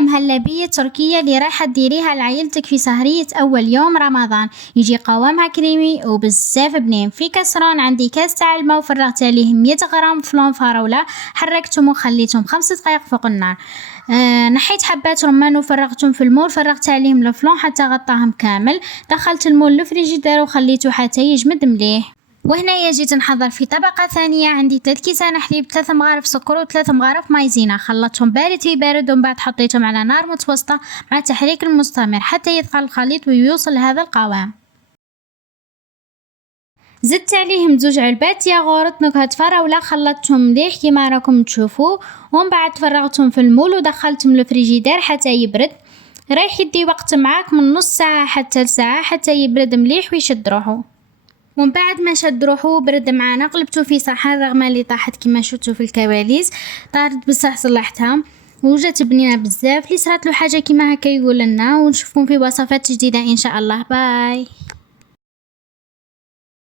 مهلبية تركية اللي رايحة ديريها لعيلتك في سهرية أول يوم رمضان. يجي قوامها كريمي وبزاف بنين. في كسرون عندي كاس تاع الماء وفرغت عليه 100 غرام فلون فراولة، حركتهم وخليتهم 5 دقايق فوق النار. نحيت حبات رمان وفرغتهم في المول، فرغت عليهم الفلون حتى غطاهم كامل. دخلت المول للفريجيدير وخليته حتى يجمد مليح. وهنا جيت نحضر في طبقة ثانية. عندي 3 كيسان حليب، 3 مغارف سكر و3 مغارف مايزينا. خلطتهم بارد في بارد ومن بعد حطيتهم على نار متوسطة مع تحريك المستمر حتى يثقل الخليط ويوصل لهذا القوام. زدت عليهم 2 علبات ياغورت نكهة فراولة، خلطتهم مليح كيما راكم تشوفوا، ومن بعد فرغتهم في المول ودخلتهم للفريجيدير حتى يبرد. رايح يدي وقت معاك من نص ساعة حتى لساعة حتى يبرد مليح ويشد روحو. ومن بعد ما شد روحو برد معانا قلبته في صحن رغم اللي طاحت كما شفتوا في الكواليس. طارت بصح صلحتها وجات بنينه بزاف. اللي صرات له حاجه كيما هكا يقول لنا، ونشوفكم في وصفات جديده ان شاء الله. باي.